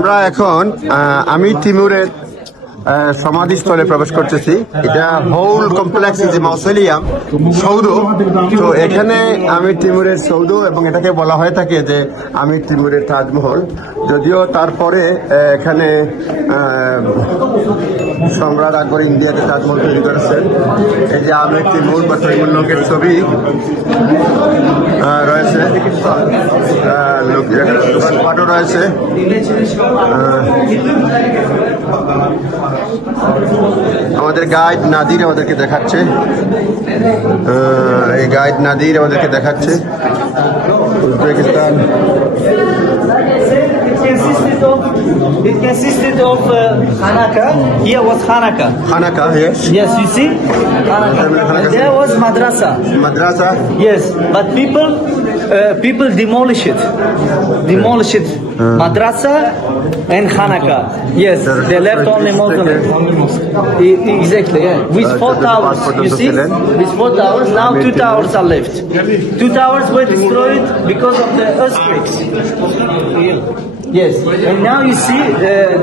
আমরা এখন আমির তিমুরের সমাধিস্থলে প্রবেশ করতেছি। এটা হোল কমপ্লেক্স যে মausoleum সৌধ। তো এখানে আমির তিমুরের সৌধ এবং এটাকে বলা হয়ে থাকে যে আমির তিমুরের তাজমহল। যদিও তারপরে এখানে সম্রাট আকবর ইন্ডিয়াকে তাজমহল তৈরি করেছেন। এই যে আমির তিমুর বা তৈমুল্লকের ছবি রয়েছে, দোকানপাটও রয়েছে। আমাদের গাইড নাদির আমাদেরকে দেখাচ্ছে, এই গাইড নাদির আমাদেরকে দেখাচ্ছে Uzbekistan. It consisted of Hanaka. Here was Hanaka. Hanaka, yes. Yes, you see? There was Madrasa. Madrasa? Yes, but people demolish it. Madrasa and Hanaka. Yes, they left only mausoleum. Exactly, yeah. With 4 towers, you see? With 4 towers, now 2 towers are left. 2 towers were destroyed because of the earthquakes. Yes, and now you see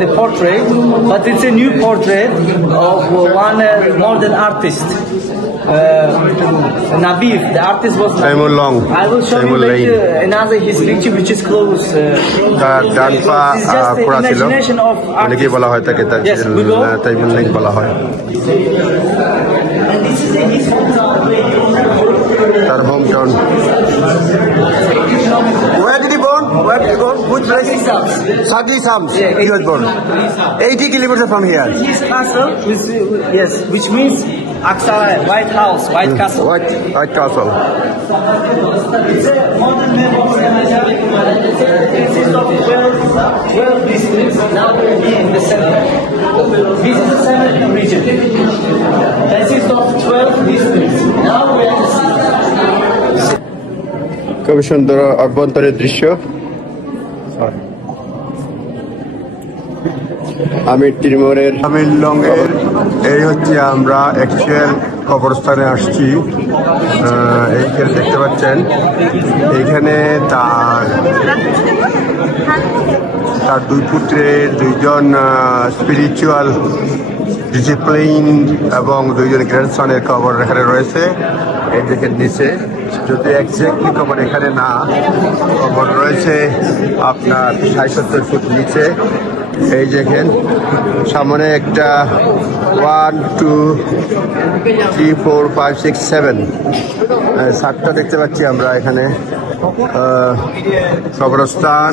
the portrait, but it's a new portrait of one modern artist. Nabif, the artist was Simon Long. I will show you later another his picture which is close. ডানপা করা ছিল, অনেকেই বলা হয় তাকে তাইমুল link বলা হয়। তার home town. Where did he born? Where did he born? Which place? Sagli Sams. He was born 80 kilometers from here. His castle, yes, which means Aqsa, White House, White Castle. White Castle. It's a modern map of Senegal. It consists of 12 districts. Now we're here in the center. This is the Senegal region. Consists of 12 districts. Now we're in the center. খুব সুন্দর অভ্যন্তরের দৃশ্য। আমির তিমুরের আমির লংয়ের এই হচ্ছে আমরা actual কবরস্থানে আসছি। এইখানে দেখতে পাচ্ছেন, এইখানে তার 2 পুত্রের 2জন স্পিরিচুয়াল ডিসিপ্লিন এবং 2জন গ্র্যান্ডসনের কবর এখানে রয়েছে। এই দেখেন নিচে, যদি এক্স্যাক্টলি কবর এখানে না, কবর রয়েছে আপনার 60-70 ফুট নিচে। এই দেখেন সামনে একটা 1 2 3 4 5 6 7 7টা দেখতে পাচ্ছি আমরা এখানে কবরস্থান।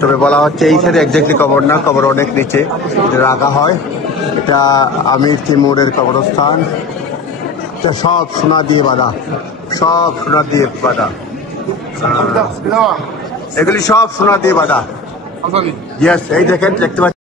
তবে বলা হচ্ছে এইখানে এক্স্যাক্টলি কবর না, কবর অনেক নিচে রাখা হয়। এটা আমির তিমুরের কবরস্থান। এটা সব সোনা দিয়ে বাঁধা, সব সোনা দিয়ে বাঁধা, এগুলি সব সোনা দিয়ে বাঁধা। ইয়েস, এই দেখেন দেখতে পাচ্ছেন।